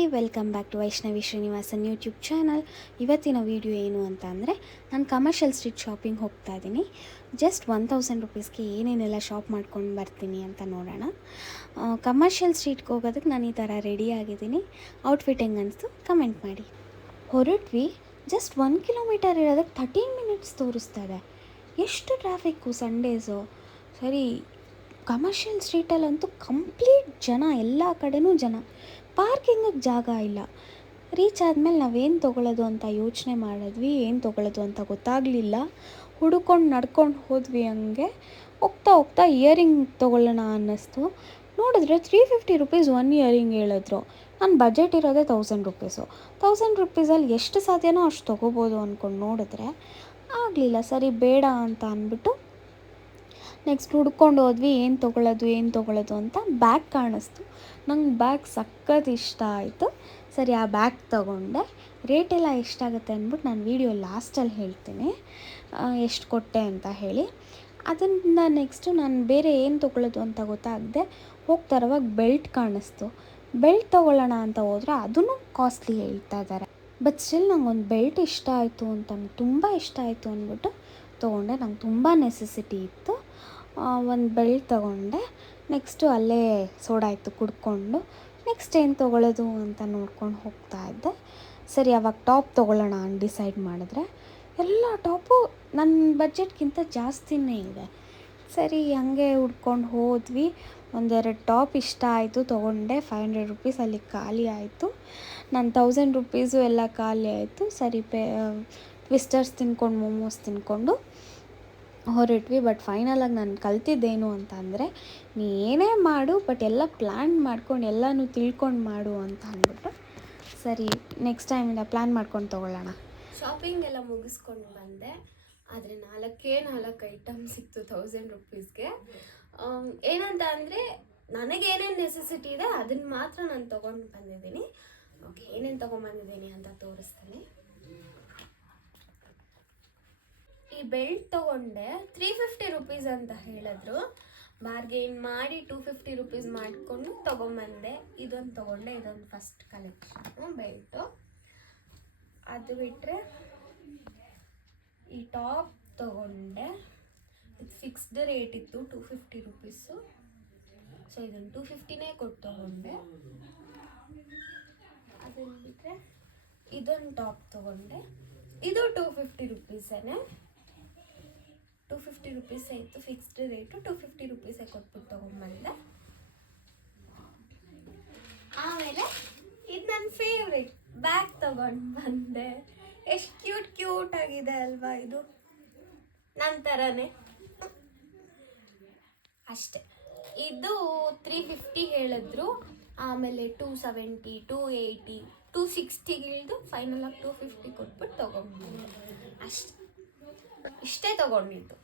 Hi, welcome back to Vaishnavi Srinivasan YouTube channel. ಇವತ್ತಿನ video ಏನು ಅಂತ ಅಂದರೆ, ನಾನು ಕಮರ್ಷಿಯಲ್ ಸ್ಟ್ರೀಟ್ ಶಾಪಿಂಗ್ ಹೋಗ್ತಾ ಇದ್ದೀನಿ. ಜಸ್ಟ್ 1000 ರುಪೀಸ್ಗೆ ಏನೇನೆಲ್ಲ ಶಾಪ್ ಮಾಡ್ಕೊಂಡು ಬರ್ತೀನಿ ಅಂತ ನೋಡೋಣ. ಕಮರ್ಷಿಯಲ್ ಸ್ಟ್ರೀಟ್ಗೆ ಹೋಗೋದಕ್ಕೆ ನಾನು ಈ ಥರ ರೆಡಿ ಆಗಿದ್ದೀನಿ. ಔಟ್ಫಿಟ್ ಹೆಂಗೆ ಅನಿಸ್ತು ಕಮೆಂಟ್ ಮಾಡಿ. ಹೊರಟ್ವಿ. ಜಸ್ಟ್ 1 ಕಿಲೋಮೀಟರ್ ಇರೋದಕ್ಕೆ 13 ಮಿನಿಟ್ಸ್ ತೋರಿಸ್ತಾ ಇದೆ. ಎಷ್ಟು ಟ್ರಾಫಿಕ್ಕು ಸಂಡೇಸು. ಸರಿ, ಕಮರ್ಷಿಯಲ್ ಸ್ಟ್ರೀಟಲ್ಲಂತೂ ಕಂಪ್ಲೀಟ್ ಜನ, ಎಲ್ಲ ಕಡೆನೂ ಜನ. ಪಾರ್ಕಿಂಗಿಗೆ ಜಾಗ ಇಲ್ಲ. ರೀಚ್ ಆದಮೇಲೆ ನಾವೇನು ತೊಗೊಳ್ಳೋದು ಅಂತ ಯೋಚನೆ ಮಾಡಿದ್ವಿ. ಏನು ತೊಗೊಳ್ಳೋದು ಅಂತ ಗೊತ್ತಾಗಲಿಲ್ಲ. ಹುಡುಕೊಂಡು ನಡ್ಕೊಂಡು ಹೋದ್ವಿ. ಹಂಗೆ ಹೋಗ್ತಾ ಹೋಗ್ತಾ ಇಯರಿಂಗ್ ತೊಗೊಳ್ಳೋಣ ಅನ್ನಿಸ್ತು. ನೋಡಿದ್ರೆ 350 ರುಪೀಸ್ 1 ಇಯರಿಂಗ್ ಹೇಳಿದ್ರು. ನನ್ನ ಬಜೆಟ್ ಇರೋದೇ 1000 ರುಪೀಸು. 1000 ರುಪೀಸಲ್ಲಿ ಎಷ್ಟು ಸಾಧ್ಯನೋ ಅಷ್ಟು ತೊಗೋಬೋದು ಅಂದ್ಕೊಂಡು ನೋಡಿದ್ರೆ ಆಗಲಿಲ್ಲ. ಸರಿ ಬೇಡ ಅಂತ ಅಂದ್ಬಿಟ್ಟು ನೆಕ್ಸ್ಟ್ ಹುಡ್ಕೊಂಡು ಹೋದ್ವಿ. ಏನು ತೊಗೊಳ್ಳೋದು ಅಂತ ಬ್ಯಾಗ್ ಕಾಣಿಸ್ತು. ನಂಗೆ ಬ್ಯಾಗ್ ಸಖತ್ ಇಷ್ಟ ಆಯಿತು. ಸರಿ, ಆ ಬ್ಯಾಗ್ ತೊಗೊಂಡೆ. ರೇಟೆಲ್ಲ ಎಷ್ಟಾಗುತ್ತೆ ಅಂದ್ಬಿಟ್ಟು ನಾನು ವೀಡಿಯೋ ಲಾಸ್ಟಲ್ಲಿ ಹೇಳ್ತೀನಿ ಎಷ್ಟು ಕೊಟ್ಟೆ ಅಂತ ಹೇಳಿ. ಅದನ್ನು ನೆಕ್ಸ್ಟು ನಾನು ಬೇರೆ ಏನು ತೊಗೊಳ್ಳೋದು ಅಂತ ಗೊತ್ತಾಗದೆ ಹೋಗ್ತಾ ಇರೋವಾಗ ಬೆಲ್ಟ್ ಕಾಣಿಸ್ತು. ಬೆಲ್ಟ್ ತೊಗೊಳ್ಳೋಣ ಅಂತ ಹೋದರೆ ಅದೂ ಕಾಸ್ಟ್ಲಿ ಹೇಳ್ತಾ ಇದ್ದಾರೆ. ಬಟ್ ಸ್ಟಿಲ್ ನಂಗೊಂದು ಬೆಲ್ಟ್ ಇಷ್ಟ ಆಯಿತು ಅಂತ, ತುಂಬ ಇಷ್ಟ ಆಯಿತು ಅಂದ್ಬಿಟ್ಟು ತೊಗೊಂಡೆ. ನಂಗೆ ತುಂಬ ನೆಸೆಸಿಟಿ ಇತ್ತು. ಒಂದು ಬೆಲ್ಟ್ ತೊಗೊಂಡೆ. ನೆಕ್ಸ್ಟು ಅಲ್ಲೇ ಸೋಡಾ ಇತ್ತು ಕುಡ್ಕೊಂಡು. ನೆಕ್ಸ್ಟ್ ಏನು ತೊಗೊಳ್ಳೋದು ಅಂತ ನೋಡ್ಕೊಂಡು ಹೋಗ್ತಾ ಇದ್ದೆ. ಸರಿ, ಅವಾಗ ಟಾಪ್ ತೊಗೊಳ್ಳೋಣ ಅಂತ ಡಿಸೈಡ್ ಮಾಡಿದ್ರೆ ಎಲ್ಲ ಟಾಪು ನನ್ನ ಬಜೆಟ್ಗಿಂತ ಜಾಸ್ತಿನೇ ಇದೆ. ಸರಿ, ಹಂಗೆ ಹುಡ್ಕೊಂಡು ಹೋದ್ವಿ. ಒಂದೆರಡು ಟಾಪ್ ಇಷ್ಟ ಆಯಿತು, ತೊಗೊಂಡೆ. 500 ರುಪೀಸ್ ಅಲ್ಲಿ ಖಾಲಿ ಆಯಿತು. ನನ್ನ 1000 ರುಪೀಸು ಎಲ್ಲ ಖಾಲಿ ಆಯಿತು. ಸರಿ, ಟ್ವಿಸ್ಟರ್ಸ್ ತಿನ್ಕೊಂಡು ಮೋಮೋಸ್ ತಿನ್ಕೊಂಡು ಹೊರಟ್ವಿ. ಬಟ್ ಫೈನಲಾಗಿ ನಾನು ಕಲ್ತಿದ್ದೇನು ಅಂತ ಅಂದರೆ, ನೀ ಏನೇ ಮಾಡು ಬಟ್ ಎಲ್ಲ ಪ್ಲ್ಯಾನ್ ಮಾಡ್ಕೊಂಡು ಎಲ್ಲನೂ ತಿಳ್ಕೊಂಡು ಮಾಡು ಅಂತ ಅಂದ್ಬಿಟ್ಟು, ಸರಿ ನೆಕ್ಸ್ಟ್ ಟೈಮಿಂದ ಪ್ಲ್ಯಾನ್ ಮಾಡ್ಕೊಂಡು ತೊಗೊಳ್ಳೋಣ. ಶಾಪಿಂಗ್ ಎಲ್ಲ ಮುಗಿಸ್ಕೊಂಡು ಬಂದೆ. ಆದರೆ 4 ಐಟಮ್ ಸಿಕ್ತು 1000 ರುಪೀಸ್ಗೆ. ಏನಂತ ಅಂದರೆ, ನನಗೇನೇನು ನೆಸೆಸಿಟಿ ಇದೆ ಅದನ್ನು ಮಾತ್ರ ನಾನು ತೊಗೊಂಡು ಬಂದಿದ್ದೀನಿ. ಓಕೆ, ಏನೇನು ತೊಗೊಂಡ್ಬಂದಿದ್ದೀನಿ ಅಂತ ತೋರಿಸ್ತೀನಿ. ಈ ಬೆಲ್ಟ್ ತೊಗೊಂಡೆ. 350 ರುಪೀಸ್ ಅಂತ ಹೇಳಿದ್ರು. ಬಾರ್ಗೇನ್ ಮಾಡಿ 250 ರುಪೀಸ್ ಮಾಡಿಕೊಂಡು ತೊಗೊಂಬಂದೆ. ಇದೊಂದು ತೊಗೊಂಡೆ. ಇದೊಂದು ಫಸ್ಟ್ ಕಲೆಕ್ಷನು ಬೆಲ್ಟು. ಅದು ಬಿಟ್ಟರೆ ಈ ಟಾಪ್ ತೊಗೊಂಡೆ. ಇದು ಫಿಕ್ಸ್ಡ್ ರೇಟ್ ಇತ್ತು 250 ರುಪೀಸು. ಸೊ ಇದನ್ನು 250ನೇ ಕೊಟ್ಟು ತೊಗೊಂಡೆ. ಅದನ್ನು ಬಿಟ್ಟರೆ ಇದೊಂದು ಟಾಪ್ ತೊಗೊಂಡೆ. ಇದು 250 ರುಪೀಸೇನೆ. 250 ರುಪೀಸೇ ಇತ್ತು ಫಿಕ್ಸ್ಡ್ ರೇಟು. 250 ರುಪೀಸೇ ಕೊಟ್ಬಿಟ್ಟು ತೊಗೊಂಡ್ಬಂದೆ. ಆಮೇಲೆ ಇದು ನನ್ನ ಫೇವ್ರೆಟ್ ಬ್ಯಾಗ್ ತೊಗೊಂಡು ಬಂದೆ. ಎಷ್ಟು ಕ್ಯೂಟ್ ಆಗಿದೆ ಅಲ್ವಾ? ಇದು ನನ್ನ ಥರನೇ ಅಷ್ಟೆ. ಇದು 350 ಹೇಳಿದ್ರು. ಆಮೇಲೆ 270, 280, 260 ಇಳಿದು ಫೈನಲಾಗಿ 250 ಕೊಟ್ಬಿಟ್ಟು ತೊಗೊಂಡ್ಬಂದೆ ಅಷ್ಟೆ. ಇಷ್ಟೇ ತೊಗೊಂಡಿದ್ದು.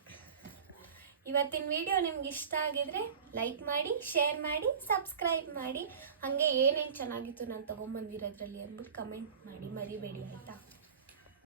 ಇವತ್ತಿನ ವಿಡಿಯೋ ನಿಮ್ಗೆ ಇಷ್ಟ ಆಗಿದ್ರೆ ಲೈಕ್ ಮಾಡಿ, ಶೇರ್ ಮಾಡಿ, ಸಬ್ಸ್ಕ್ರೈಬ್ ಮಾಡಿ. ಹಾಗೆ ಏನೇನು ಚೆನ್ನಾಗಿತ್ತು ನಾನು ತೊಗೊಂಬಂದಿರೋದ್ರಲ್ಲಿ ಅಂದ್ಬಿಟ್ಟು ಕಮೆಂಟ್ ಮಾಡಿ ಮರಿಬೇಡಿ, ಆಯಿತಾ?